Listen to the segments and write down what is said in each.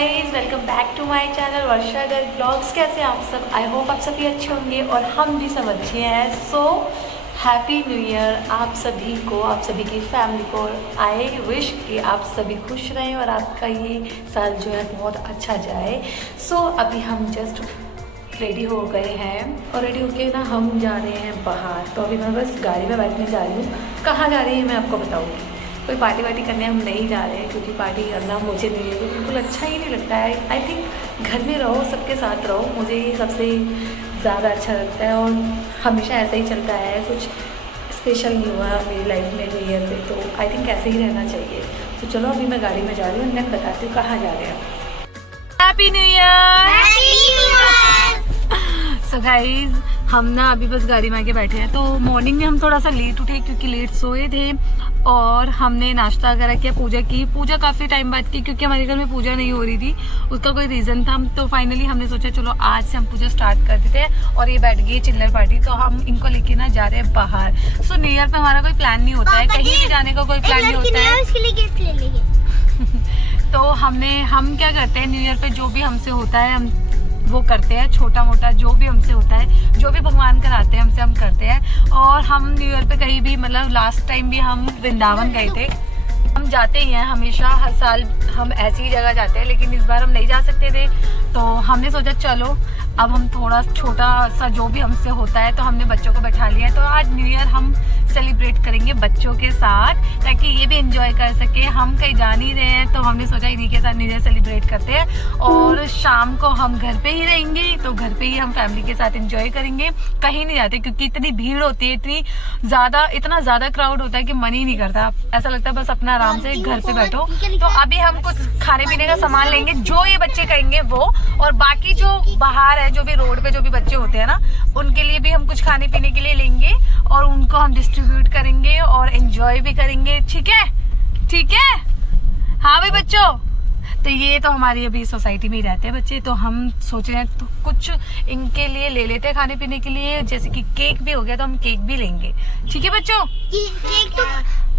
Guys, welcome back to my channel Varsha girl blogs. कैसे आप सब? आई होप आप सभी अच्छे होंगे और हम भी सब अच्छे हैं। सो हैप्पी न्यू ईयर आप सभी को, आप सभी की फैमिली को। आई विश कि आप सभी खुश रहें और आपका ये साल जो है बहुत अच्छा जाए। सो अभी हम जस्ट रेडी हो गए हैं और रेडी होके ना हम जा रहे हैं बाहर। तो अभी मैं बस गाड़ी में बैठने जा रही हूँ। कहाँ जा रही है मैं आपको बताऊँगी। कोई पार्टी वार्टी करने हम नहीं जा रहे हैं, क्योंकि पार्टी करना मुझे नहीं है, बिल्कुल अच्छा ही नहीं लगता है। आई थिंक घर में रहो, सबके साथ रहो, मुझे ये सबसे ज़्यादा अच्छा लगता है। और हमेशा ऐसा ही चलता है, कुछ स्पेशल नहीं हुआ मेरी लाइफ में न्यू ईयर पे, तो आई थिंक ऐसे ही रहना चाहिए। तो चलो अभी मैं गाड़ी में जा रही हूँ, मैं बताती हूँ कहाँ जा रहे हैं। Happy new year. So guys, हम ना अभी बस गाड़ी में आके बैठे हैं। तो मॉर्निंग में हम थोड़ा सा लेट उठे क्योंकि लेट सोए थे और हमने नाश्ता वगैरह किया, पूजा की। पूजा काफ़ी टाइम बाद की क्योंकि हमारे घर में पूजा नहीं हो रही थी, उसका कोई रीज़न था। तो फाइनली हमने सोचा चलो आज से हम पूजा स्टार्ट कर देते हैं। और ये बैठ गई चिल्लर पार्टी, तो हम इनको लेके ना जा रहे हैं बाहर। सो न्यू ईयर पे हमारा कोई प्लान नहीं होता है, कहीं भी जाने का कोई प्लान नहीं होता है। तो हम क्या करते हैं, न्यू ईयर पे जो भी हमसे होता है हम वो करते हैं। छोटा मोटा जो भी हमसे होता है, जो भी भगवान कराते हैं हमसे, हम करते हैं। और हम न्यू ईयर पे कहीं भी, मतलब लास्ट टाइम भी हम वृंदावन गए थे। हम जाते ही हैं हमेशा, हर साल हम ऐसी ही जगह जाते हैं, लेकिन इस बार हम नहीं जा सकते थे। तो हमने सोचा चलो अब हम थोड़ा छोटा सा जो भी हमसे होता है, तो हमने बच्चों को बैठा लिया है। तो आज न्यू ईयर हम सेलिब्रेट करेंगे बच्चों के साथ, ताकि ये भी एंजॉय कर सके। हम कहीं जा नहीं रहे हैं, तो हमने सोचा इन्हीं के साथ न्यू ईयर सेलिब्रेट करते हैं। और शाम को हम घर पे ही रहेंगे, तो घर पे ही हम फैमिली के साथ एंजॉय करेंगे। कहीं नहीं जाते क्योंकि इतनी भीड़ होती है, इतना ज्यादा क्राउड होता है कि मन ही नहीं करता। ऐसा लगता है बस अपना आराम से घर पे बैठो। तो अभी हम कुछ खाने पीने का सामान लेंगे, जो ये बच्चे कहेंगे वो। और बाकी जो बाहर है, जो भी रोड पे जो भी बच्चे होते हैं ना, उनके लिए भी हम कुछ खाने पीने के लिए लेंगे और उनको हम डिस्ट्रीब्यूट करेंगे और एंजॉय भी करेंगे। ठीक है? ठीक है? हाँ भाई बच्चों। तो ये तो हमारी अभी सोसाइटी में ही रहते हैं बच्चे, तो हम सोच रहे हैं तो कुछ इनके लिए ले लेते हैं खाने पीने के लिए। जैसे कि केक भी हो गया, तो हम केक भी लेंगे। ठीक है बच्चों?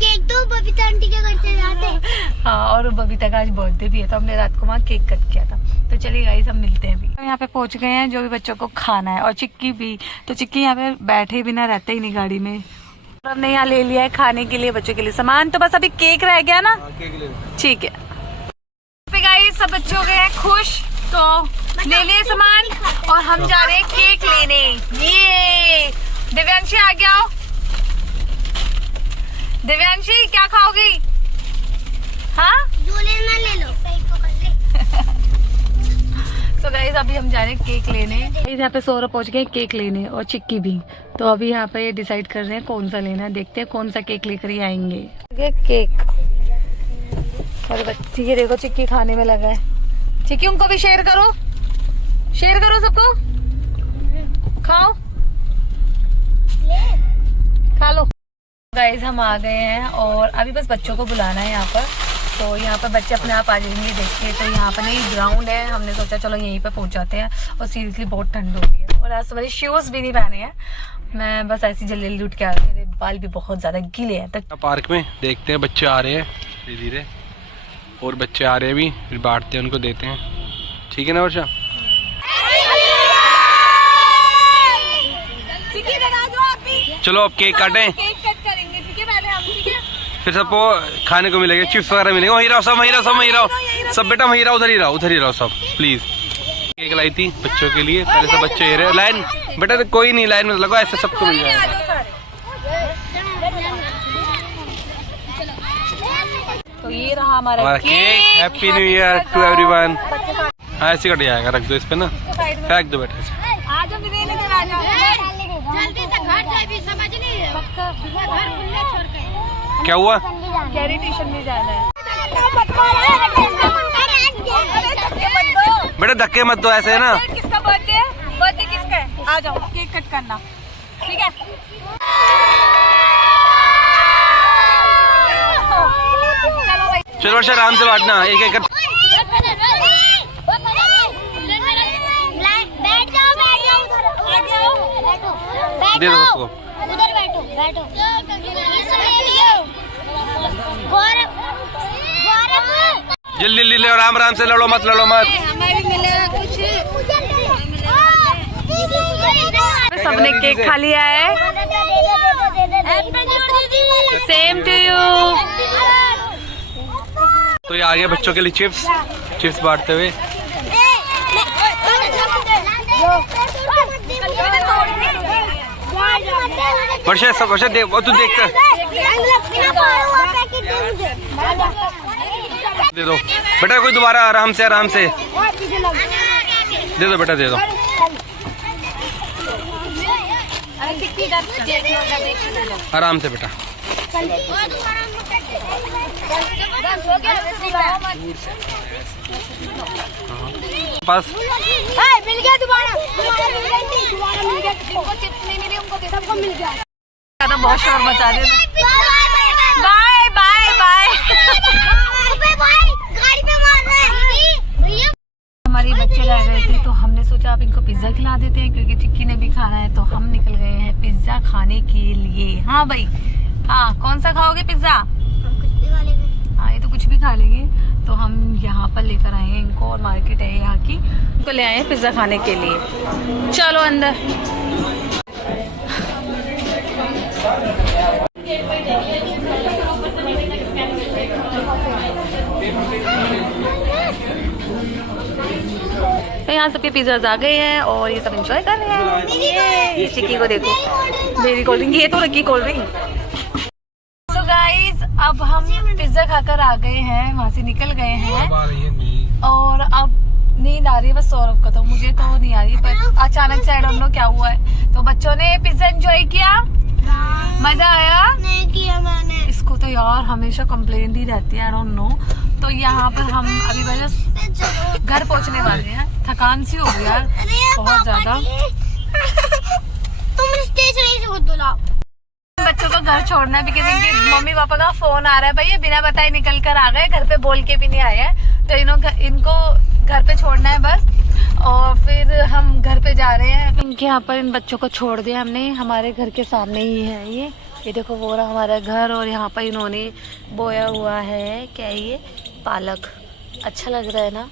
केक तो बबीता आंटी के घर से लाते हैं। हाँ, और बबीता का आज बर्थडे भी है, तो हमने रात को वहाँ केक कट किया था। तो चलिए गाइस, हम मिलते हैं अभी। हम यहाँ पे पहुँच गए हैं, जो भी बच्चों को खाना है। और चिक्की भी, तो चिक्की यहाँ पे बैठे बिना रहते ही नहीं गाड़ी में। हमने यहाँ ले लिया है खाने के लिए बच्चों के लिए सामान। तो बस अभी केक रह गया ना? ठीक है गाइस, सब बच्चे हो गए हैं खुश, तो ले लिए सामान और हम जा रहे हैं केक लेने। ये दिव्यांशी आ गया हो। दिव्यांशी क्या खाओगी? हाँ, जो लेना ले लो। तो गाइस अभी हम जा रहे हैं केक लेने। यहाँ पे सौरभ पहुंच गए केक लेने और चिक्की भी। तो अभी यहाँ पे ये डिसाइड कर रहे हैं कौन सा लेना है, देखते हैं कौन सा केक लेकर ही आएंगे। केक और बच्ची ये देखो चिक्की खाने में लगा है। चिक्की उनको भी शेयर करो सबको। खाओ, खा लो। गाइस हम आ गए हैं और अभी बस बच्चों को बुलाना है यहाँ पर। तो यहाँ पर बच्चे अपने आप आ जाएंगे देखिए। तो यहाँ पर नहीं ग्राउंड है, हमने सोचा चलो यहीं पे पहुँच जाते हैं। और सीरियसली बहुत ठंड हो गई है और आज तुम्हारे शूज भी नहीं पहने हैं। मैं बस ऐसी जल्दी उठ के आ गई, मेरे बाल भी बहुत ज्यादा गीले हैं। तक पार्क में देखते हैं, बच्चे आ रहे हैं धीरे धीरे, और बच्चे आ रहे हैं भी, फिर बांटते हैं, उनको देते हैं। ठीक है ना वर्षा? चलो अब केक काटें, फिर सबको खाने को मिलेगा, चिप्स वगैरह मिलेगा। वहीं रहो सब, वहीं रहो सब बेटा, वहीं रहो, उधर ही रहो सब प्लीज। केक लाई थी बच्चों के लिए, पहले से बच्चे ये रहे लाइन। बेटा तो कोई नहीं, लाइन में लगो, ऐसे सबको मिल जाएगा। तो ये रहा हमारा cake. Happy new year to everyone. ऐसे कट जाएगा, रख दो इस पे ना, फेंक दो बेटा से। क्या हुआ? ट्यूशन में जाना है। बेटा धक्के मत दो ऐसे ना। किसका बर्थडे है? बर्थडे किसका है? आ जाओ केक कट करना। ठीक है? चलो वर्षा आराम से बांटना, एक एक कर। दे दो उसको। उधर बैठो। जल्दी जल्दी ले, आराम आराम से, लड़ो मत, लड़ो मत। हमें भी मिलेगा कुछ। सबने केक खा लिया है। Same to you. तो ये आ गए बच्चों के लिए चिप्स, चिप्स बांटते हुए। वर्षा सब, वर्षा देख, तू देखता दे दो बेटा, कोई दोबारा आराम से, आराम से दे दो बेटा, दे दो। आराम से बेटा। पास मिल गया दोबारा, मिल गया, सबको चिप्स नहीं मिली, उनको सबको मिल गया। बहुत शोर मचा रहे थे। Bye bye bye. गाड़ी पे मार रहा है। हमारे बच्चे रह गए थे तो हमने सोचा अब इनको पिज्जा खिला देते हैं, क्योंकि चिक्की ने भी खाना है। तो हम निकल गए हैं पिज्जा खाने के लिए। हाँ भाई, हाँ कौन सा खाओगे पिज्जा? हाँ ये तो कुछ भी खा लेंगे। तो हम यहाँ पर लेकर आए हैं इनको, और मार्केट है यहाँ की, तो ले आए हैं पिज्जा खाने के लिए। चलो अंदर। तो यहाँ सबके पिज्जाज आ गए हैं और ये सब एंजॉय कर रहे हैं। ये चिक्की को देखो, मेरी कोल्ड ड्रिंक, ये तो रखी कोल्ड ड्रिंक। सो गाइस, अब हम पिज्जा खाकर आ गए हैं, वहाँ से निकल गए हैं और अब नींद आ रही है बस सौरभ को। तो मुझे तो नहीं आ रही, पर अचानक से आई डोंट नो क्या हुआ है। तो बच्चों ने पिज्जा एंजॉय किया, मजा आया? नहीं किया मैंने। इसको तो यार हमेशा कंप्लेंट ही रहती है, आई डोंट नो। तो यहाँ पर हम अभी बस घर पहुँचने वाले हैं। थकान सी हो गई यार बहुत ज्यादा। तुम स्टेज नहीं से बुलाओ। बच्चों को घर छोड़ना है, बिकॉज इनके मम्मी पापा का फोन आ रहा है। भैया बिना बताए निकल कर आ गए, घर पे बोल के भी नहीं आए हैं। तो इनको घर पे छोड़ना है बस, और फिर हम घर पे जा रहे हैं। इनके यहाँ पर इन बच्चों को छोड़ दिया हमने, हमारे घर के सामने ही है ये देखो वो रहा हमारा घर। और यहाँ पर इन्होंने बोया हुआ है, क्या है ये, पालक। अच्छा लग रहा है ना,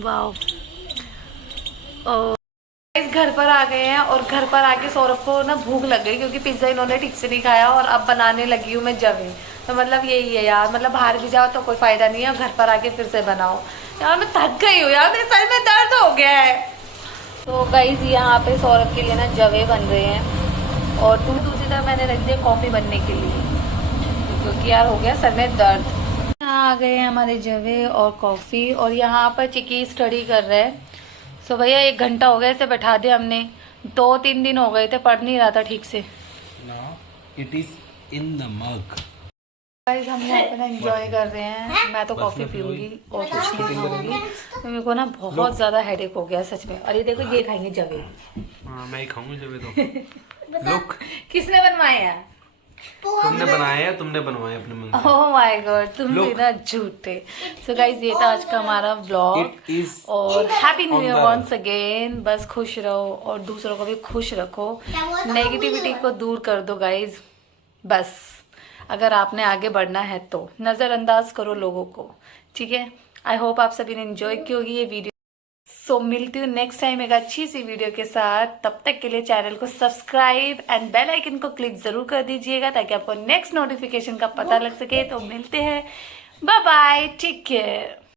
वाह। और इस घर पर आ गए हैं, और घर पर आके सौरभ को ना भूख लग गई, क्योंकि पिज्जा इन्होंने ठीक से नहीं खाया। और अब बनाने लगी हूँ मैं जवे। तो मतलब यही है यार, मतलब बाहर भी जाओ तो कोई फायदा नहीं है, घर पर आके फिर से बनाओ। यार मैं थक गई हूँ यार, मेरे सर में दर्द हो गया है। तो गाइस यहाँ पे सौरभ के लिए ना जवे बन रहे हैं, और दूसरी तरफ मैंने रख दिया कॉफी बनने के लिए, क्योंकि यार हो गया सर में दर्द। यहाँ आ गए हैं हमारे जवे और कॉफी, और यहाँ पर चिक्की स्टडी कर रहे हैं। सो भैया 1 घंटा हो गया इसे बैठा दिया हमने, 2-3 दिन हो गए थे, पढ़ नहीं रहा था ठीक से। It is in the mug. Guys हम यहाँ पे ना एंजॉय कर रहे हैं। मैं तो कॉफी पीऊंगी और कुछ नहीं खाऊंगी, तो मेरे को ना बहुत ज्यादा हेडेक हो गया सच में। और ये देखो ये खाएंगे जवे। हाँ मैं ही खाऊंगी जवे तो। लुक, किसने बनवाए हैं? तुमने बनाए हैं, तुमने बनवाए अपने मन से। ओह माय गॉड, तुम भी ना झूठे। सो गाइस ये था आज का हमारा व्लॉग, और happy new year once again. बस खुश रहो और दूसरों को भी खुश रखो, नेगेटिविटी को दूर कर दो गाइस। बस अगर आपने आगे बढ़ना है तो नज़रअंदाज करो लोगों को, ठीक है। आई होप आप सभी ने एंजॉय की होगी ये वीडियो। सो मिलती हूँ नेक्स्ट टाइम एक अच्छी सी वीडियो के साथ। तब तक के लिए चैनल को सब्सक्राइब एंड बेल आइकन को क्लिक जरूर कर दीजिएगा, ताकि आपको नेक्स्ट नोटिफिकेशन का पता लग सके। तो मिलते हैं, बाय बाय, टेक केयर।